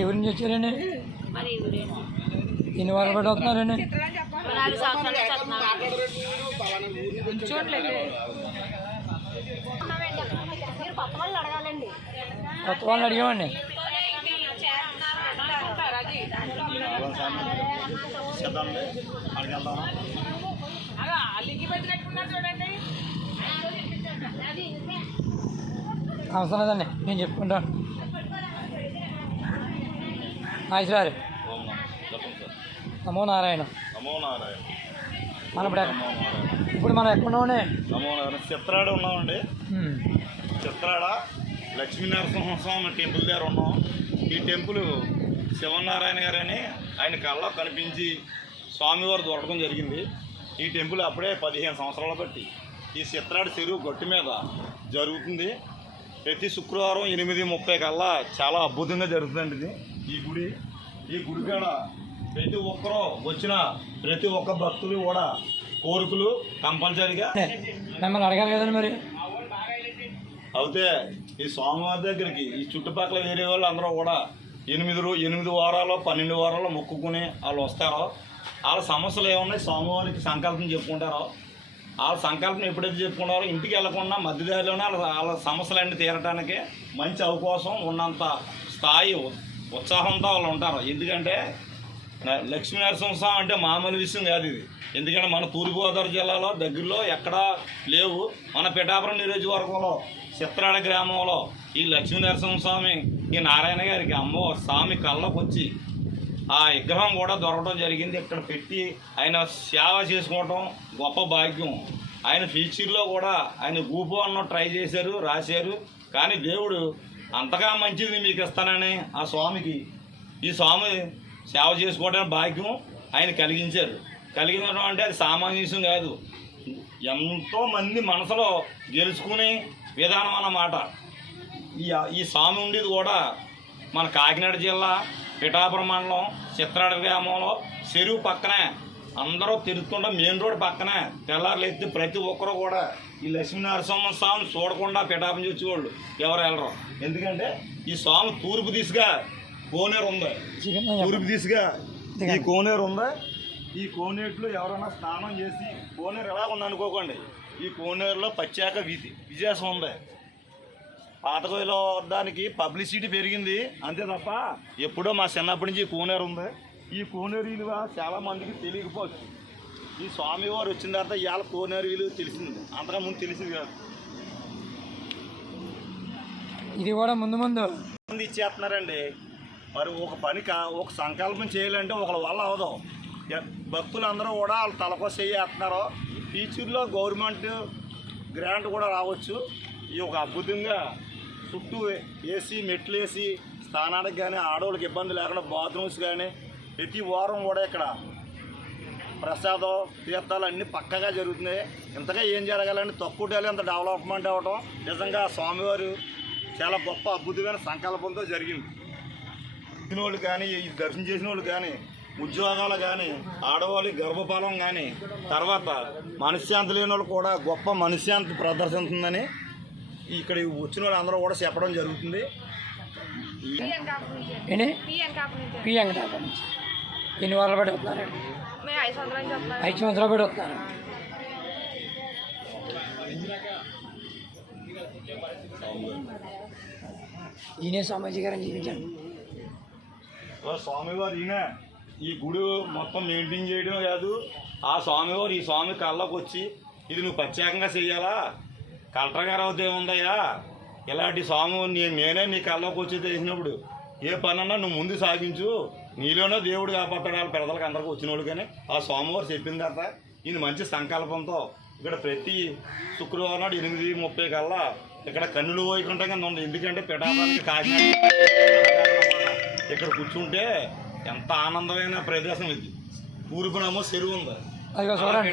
ఎవరి నుంచి వచ్చారండి? ఎన్ని వారాలు బట్టి వస్తున్నారండి కొత్త వాళ్ళని అడిగామండి. వెళ్దామా అవసరం లేదండి నేను చెప్పుకుంటాను ఓం నమః. నారాయణ నమో నారాయణ మనం ఇప్పుడు ఇప్పుడు మనం ఎక్కడ ఉన్నామండి నమో నారాయణ చిత్రాడ ఉన్నామండి. చిత్రాడ? లక్ష్మీనరసింహ స్వామి టెంపుల్ దగ్గర ఉన్నాం. ఈ టెంపుల్ శివనారాయణ గారని ఆయన కళ్ళ కనిపించి స్వామివారు దొరకడం జరిగింది. ఈ టెంపుల్ అప్పుడే పదిహేను సంవత్సరాల బట్టి ఈ చిత్రాడ చెరువు గట్టు మీద జరుగుతుంది. ప్రతి శుక్రవారం ఎనిమిది ముప్పై కల్లా చాలా అద్భుతంగా జరుగుతుందండి ఇది. ఈ గుడి ఈ గుడి కాడ ప్రతి ఒక్కరూ వచ్చిన ప్రతి ఒక్క భక్తులు కూడా కోరికలు కంపల్సరిగా. మిమ్మల్ని అడగాలి కదండి మరి. అయితే ఈ స్వామివారి దగ్గరికి ఈ చుట్టుపక్కల వేరే వాళ్ళు అందరూ కూడా ఎనిమిది రో ఎనిమిది వారాలు పన్నెండు వారాలు మొక్కుకుని వాళ్ళు వస్తారో వాళ్ళ సమస్యలు ఏమున్నాయి స్వామివారికి సంకల్పం చెప్పుకుంటారో వాళ్ళ సంకల్పం ఎప్పుడైతే చెప్పుకున్నారో ఇంటికి వెళ్ళకుండా మధ్యదారిలోనే వాళ్ళ వాళ్ళ సమస్యలన్నీ తీరటానికి మంచి అవకాశం ఉన్నంత స్థాయి ఉత్సాహంతో వాళ్ళు ఉంటారు. ఎందుకంటే లక్ష్మీ నరసింహస్వామి అంటే మామూలు విషయం కాదు ఇది. ఎందుకంటే మన తూర్పుగోదావరి జిల్లాలో దగ్గరలో ఎక్కడా లేవు. మన పిఠాపురం నియోజకవర్గంలో చిత్రాడ గ్రామంలో ఈ లక్ష్మీ నరసింహస్వామి ఈ నారాయణ గారికి అమ్మో స్వామి కళ్ళకు వచ్చి ఆ విగ్రహం కూడా దొరకడం జరిగింది. ఇక్కడ పెట్టి ఆయన సేవ చేసుకోవటం గొప్ప భాగ్యం. ఆయన ఫ్యూచర్లో కూడా ఆయన గూపు అన్నం ట్రై చేశారు రాశారు. కానీ దేవుడు అంతగా మంచిది మీకు ఇస్తానని ఆ స్వామికి ఈ స్వామి సేవ చేసుకోవడానికి భాగ్యం ఆయన కలిగించారు. కలిగించడం అంటే అది సామాన్య కాదు. ఎంతో మంది మనసులో గెలుచుకునే విధానం అన్నమాట. ఈ ఈ స్వామి ఉండేది కూడా మన కాకినాడ జిల్లా పిఠాపురం మండలం చిత్రాడ గ్రామంలో చెరువు పక్కనే అందరూ తిరుగుతుంటే మెయిన్ రోడ్ పక్కనే తెల్లారులు ఎత్తి ప్రతి ఒక్కరు కూడా ఈ లక్ష్మీనరసింహ స్వామిని చూడకుండా పిఠాపురం చూసేవాళ్ళు ఎవరు వెళ్ళరు. ఎందుకంటే ఈ స్వామి తూర్పు దిశగా కోనేరు ఉంది. తూర్పు దిశగా ఈ కోనేరు ఉందా. ఈ కోనేరులో ఎవరైనా స్నానం చేసి కోనేరు ఎలా ఉంది అనుకోకండి ఈ కోనేరులో పచ్చాక వీధి విజయాసం ఉంది. పాతకోయిలో దానికి పబ్లిసిటీ పెరిగింది. అంతే తప్ప ఎప్పుడో మా చిన్నప్పటి నుంచి ఈ కోనేరు ఉంది. ఈ కోనేరు విలువ చాలా మందికి తెలియకపోవచ్చు. ఈ స్వామివారు వచ్చిన తర్వాత ఇవాళ కోనేరు విలువ తెలిసింది. అంతగా ముందు తెలిసింది కాదు. ఇది కూడా ముందు ముందు. మంది ఇచ్చేస్తున్నారండి. మరి ఒక పని కా ఒక సంకల్పం చేయాలంటే ఒకళ్ళ వల్ల అవదు. భక్తులందరూ కూడా వాళ్ళు తలకో చేస్తున్నారు. ఫ్యూచర్లో గవర్నమెంట్ గ్రాంట్ కూడా రావచ్చు. ఈ ఒక అద్భుతంగా చుట్టూ వేసి మెట్లు వేసి స్నానానికి కానీ ఆడవాళ్ళకి ఇబ్బంది లేకుండా బాత్రూమ్స్ కానీ ప్రతి వారం కూడా ఇక్కడ ప్రసాదం తీర్థాలు అన్నీ పక్కగా జరుగుతున్నాయి. ఇంతగా ఏం జరగాలని తక్కువ టైంలో ఇంత డెవలప్మెంట్ అవ్వడం నిజంగా స్వామివారు చాలా గొప్ప అద్భుతమైన సంకల్పంతో జరిగింది. చేసిన వాళ్ళు కానీ ఈ దర్శనం చేసిన వాళ్ళు కానీ ఉద్యోగాలు కానీ ఆడవాళ్ళు గర్భఫలం కానీ తర్వాత మనశ్శాంతి లేని వాళ్ళు కూడా గొప్ప మనశ్శాంతి ప్రదర్శిస్తుందని ఇక్కడ వచ్చిన వాళ్ళు అందరూ కూడా చెప్పడం జరుగుతుంది. పి వెంకటాపురం నుంచి. ఎన్ని వారాలు బట్టి వస్తున్నారండి మేము ఐదు సంవత్సరాల బట్టి వస్తున్నారు. ఈయనే స్వామీజీ గారని చూపించండి ఓ స్వామివారు ఈయన. ఈ గుడి మొత్తం మెయింటైన్ చేయడం కాదు ఆ స్వామివారు ఈ స్వామి కళ్ళకు వచ్చి ఇది నువ్వు ప్రత్యేకంగా చెయ్యాలా? కలెక్టర్ గారు అవుతే ఉందయ్యా ఇలాంటి స్వామి నీ- నేనే నీ కళ్ళకు వచ్చి చేసినప్పుడు ఏ పనన్నా నువ్వు ముందు సాగించు. నీలోనే దేవుడు కాపాడతాడు వాళ్ళ పెద్దలకు అందరికి వచ్చిన వాళ్ళు కానీ. ఆ స్వామివారు చెప్పిన తర్వాత ఇది మంచి సంకల్పంతో ఇక్కడ ప్రతి శుక్రవారం నాడు ఎనిమిది ముప్పై కల్లా ఇక్కడ కన్నులు పోయకుండా కింద ఉంది. ఎందుకంటే పిఠాపానికి కాకినాడ ఇక్కడ కూర్చుంటే ఎంత ఆనందమైన ప్రదేశం ఇది. తూర్పునేమో చెరువు ఉంది. అదిగో చూడండి.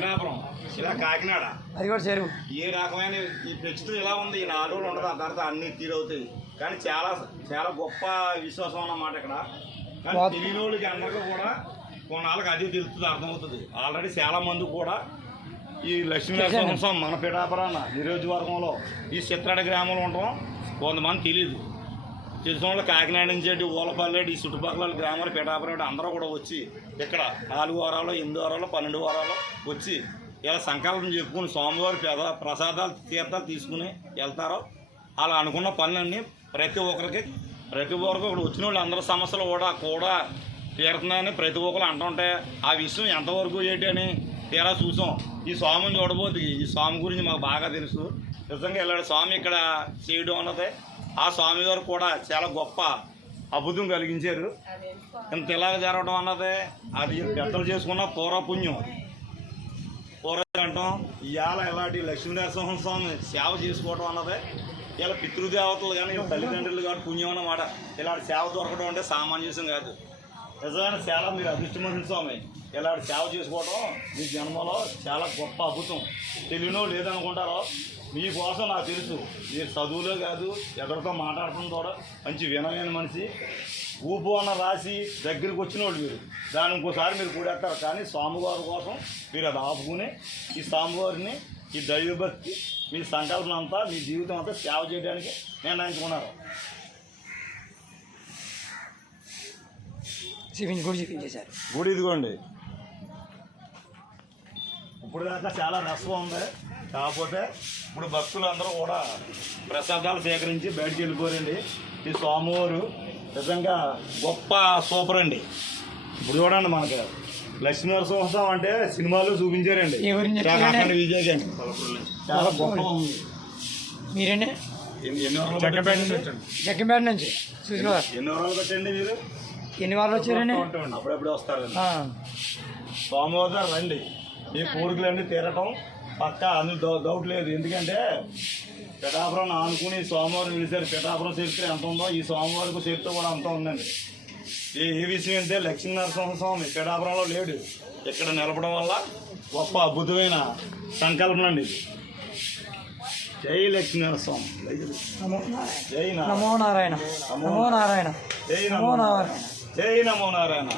ఇలా కాకినాడ. అది కూడా చెరువు. ఏ రకమైన ఈ ప్రస్తుతం ఇలా ఉంది. ఈ నాలుగు రోజులు ఉండదు ఆ తర్వాత అన్ని తీరవుతాయి. కానీ చాలా చాలా గొప్ప విశ్వాసం అన్నమాట ఇక్కడ. కానీ తెలియని వాళ్ళకి అందరికీ కూడా కొన్నాళ్ళకి అది తెలుస్తుంది అర్థమవుతుంది. ఆల్రెడీ చాలా మంది కూడా ఈ లక్ష్మీనరసింహ స్వామి మన పిఠాపురాన్న నియోజకవర్గంలో ఈ చిత్రాడ గ్రామంలో ఉంటాం. కొంతమంది తెలియదు. తెలిసిన వాళ్ళు కాకినాడ నుంచి అటు ఈ చుట్టుపక్కల గ్రామాలు పిఠాపురం అందరూ కూడా వచ్చి ఇక్కడ నాలుగు వారాలు ఎనిమిది వారాలు పన్నెండు వారాలు వచ్చి ఇలా సంకల్పం చెప్పుకుని స్వామివారి పేద ప్రసాదాలు తీర్థాలు తీసుకుని వెళ్తారో. అలా అనుకున్న పనులన్నీ ప్రతి ఒక్కరికి ప్రతి ఒక్కరికి ఇక్కడ వచ్చిన వాళ్ళు అందరి సమస్యలు కూడా కూడా తీరుతున్నాయని ప్రతి ఒక్కరు అంటుంటే ఆ విషయం ఎంతవరకు ఏంటి అని తీరా చూసాం. ఈ స్వామిని చూడబోతుంది ఈ స్వామి గురించి మాకు బాగా తెలుసు. నిజంగా ఇలాంటి స్వామి ఇక్కడ చేయడం అన్నది ఆ స్వామి వారు కూడా చాలా గొప్ప అద్భుతం కలిగించారు. ఇంత ఇలాగ జరగడం అన్నది అది పెద్దలు చేసుకున్న పూర్వపుణ్యం. పూర్వం అంటాం. ఇవాళ ఇలాంటి లక్ష్మీనరసింహ స్వామి సేవ చేసుకోవడం అన్నది. ఇలా పితృదేవతలు కానీ తల్లిదండ్రులు కానీ పుణ్యం అన్నమాట. ఇలాంటి సేవ దొరకడం అంటే సామాన్యం కాదు. నిజమైన చాలా మీరు అదృష్టమైన స్వామి. ఇలాంటి సేవ చేసుకోవడం మీ జన్మలో చాలా గొప్ప అద్భుతం. తెలియనో లేదనుకుంటారో మీకోసం నాకు తెలుసు. మీరు చదువులో కాదు ఎవరితో మాట్లాడటం కూడా మంచి వినమైన మనిషి ఊపు అన్న రాసి దగ్గరికి వచ్చిన వాళ్ళు మీరు. దాని ఇంకోసారి మీరు కూడేస్తారు కానీ స్వామివారి కోసం మీరు అది ఆపుకుని ఈ స్వామివారిని ఈ దైవభక్తి మీ సంకల్పం అంతా మీ జీవితం అంతా సేవ చేయడానికి నిర్ణయించుకున్నారు. చూపించి కూడా చూపించేశారు గుడి ఇదిగోండి. ఇప్పుడు దాకా చాలా రసం ఉంది. కాకపోతే ఇప్పుడు భక్తులు అందరూ కూడా ప్రసాదాలు సేకరించి బయటికి వెళ్ళిపోరండి. ఈ స్వామివారు నిజంగా గొప్ప సూపర్ అండి. ఇప్పుడు చూడండి మనకి లక్ష్మీనరసింహస్వామి అంటే సినిమాలు చూపించారండి. చాలా విజయ్ గొప్ప. ఉంది. మీరేనే? జగ్గంపేట నుంచి. చూసుకోవాలి ఎన్ని వరాలు పెట్టండి మీరు? ఎన్ని వాళ్ళు వచ్చారండి అప్పుడప్పుడు వస్తారు ఆ, సోమవారం రండి. మీ కోరికలన్నీ తీరటం. పక్క అందులో డౌట్ లేదు. ఎందుకంటే పిఠాపురం ఆనుకుని సోమవారం పిలిచారు పిఠాపురం చరిత్ర ఎంత ఉందో ఈ సోమవారికి చరిత్ర కూడా అంత ఉందండి. ఈ ఈ విషయం అంటే లక్ష్మీనరసింహ స్వామి పిఠాపురంలో లేడు. ఇక్కడ నిలబడం వల్ల గొప్ప అద్భుతమైన సంకల్పన అండి ఇది. జై లక్ష్మీనరస్వామి నమో నారాయణ. జై నమో నారాయణ. నమో నారాయణ. జై నమో నారాయణ. జై నమో నారాయణ.